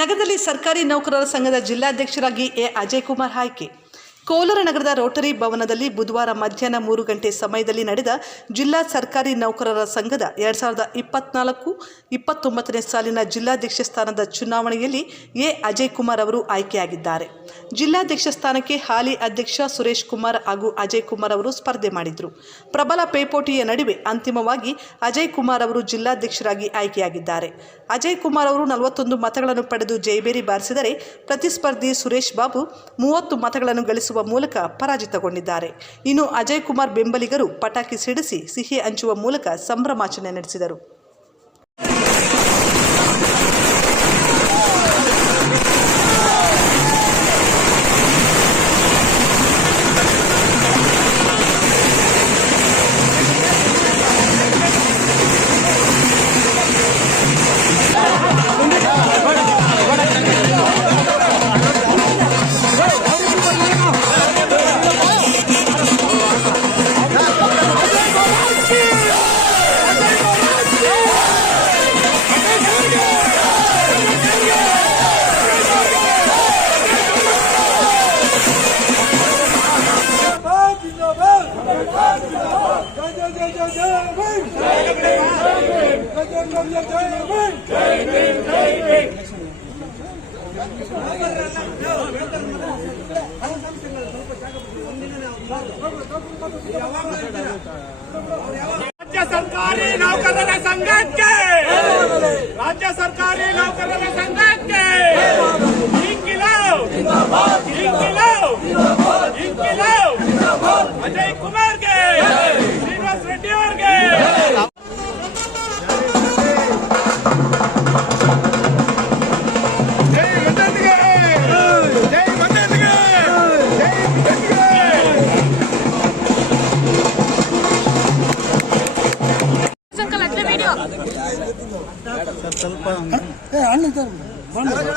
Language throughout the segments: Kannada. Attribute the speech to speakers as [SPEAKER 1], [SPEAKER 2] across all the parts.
[SPEAKER 1] ನಗರದಲ್ಲಿ ಸರ್ಕಾರಿ ನೌಕರರ ಸಂಘದ ಜಿಲ್ಲಾಧ್ಯಕ್ಷರಾಗಿ ಎ. ಅಜಯ್ ಕುಮಾರ್ ಆಯ್ಕೆ. ಕೋಲಾರ ನಗರದ ರೋಟರಿ ಭವನದಲ್ಲಿ ಬುಧವಾರ ಮಧ್ಯಾಹ್ನ ಮೂರು ಗಂಟೆ ಸಮಯದಲ್ಲಿ ನಡೆದ ಜಿಲ್ಲಾ ಸರ್ಕಾರಿ ನೌಕರರ ಸಂಘದ ಎರಡ್ ಸಾವಿರದ ಇಪ್ಪತ್ನಾಲ್ಕು ಇಪ್ಪತ್ತೊಂಬತ್ತನೇ ಸಾಲಿನ ಜಿಲ್ಲಾಧ್ಯಕ್ಷ ಸ್ಥಾನದ ಚುನಾವಣೆಯಲ್ಲಿ ಎ. ಅಜಯ್ ಕುಮಾರ್ ಅವರು ಆಯ್ಕೆಯಾಗಿದ್ದಾರೆ. ಜಿಲ್ಲಾಧ್ಯಕ್ಷ ಸ್ಥಾನಕ್ಕೆ ಹಾಲಿ ಅಧ್ಯಕ್ಷ ಸುರೇಶ್ ಕುಮಾರ್ ಹಾಗೂ ಅಜಯ್ ಕುಮಾರ್ ಅವರು ಸ್ಪರ್ಧೆ ಮಾಡಿದರು. ಪ್ರಬಲ ಪೈಪೋಟಿಯ ನಡುವೆ ಅಂತಿಮವಾಗಿ ಅಜಯ್ ಕುಮಾರ್ ಅವರು ಜಿಲ್ಲಾಧ್ಯಕ್ಷರಾಗಿ ಆಯ್ಕೆಯಾಗಿದ್ದಾರೆ. ಅಜಯ್ ಕುಮಾರ್ ಅವರು ನಲವತ್ತೊಂದು ಮತಗಳನ್ನು ಪಡೆದು ಜಯಬೇರಿ ಬಾರಿಸಿದರೆ ಪ್ರತಿಸ್ಪರ್ಧಿ ಸುರೇಶ್ ಬಾಬು ಮೂವತ್ತು ಮತಗಳನ್ನು ಗಳಿಸುವ ಮೂಲಕ ಪರಾಜಿತಗೊಂಡಿದ್ದಾರೆ ಇನ್ನು ಅಜಯ್ ಕುಮಾರ್ ಬೆಂಬಲಿಗರು ಪಟಾಕಿ ಸಿಡಿಸಿ ಸಿಹಿ ಹಂಚುವ ಮೂಲಕ ಸಂಭ್ರಮಾಚರಣೆ ನಡೆಸಿದರು.
[SPEAKER 2] ರಾಜ್ಯ ಸರ್ಕಾರಿ ನೌಕರರ ಸಂಘಕ್ಕೆ! ರಾಜ್ಯ ಸರ್ಕಾರಿ ನೌಕರರ ಸಂಘಕ್ಕೆ! ಇಂಕಿಲಾವ್ ಇಂಕಿಲಾವ್ ಇಂಕಿಲಾವ್ ಅಜಯ್ ಕುಮಾರ್ಗೆ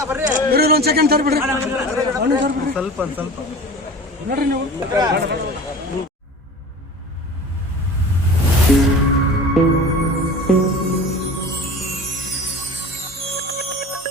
[SPEAKER 3] ಬರ್ರಿ ಒಂದು ಸೆಕೆಂಡ್ ತರ್ಬಿಡ್ರಿ ಹಣ್ಣು ತರ್ಬಿಡ್ರಿ ಸ್ವಲ್ಪ ಸ್ವಲ್ಪ. ನೋಡ್ರಿ ನೀವು.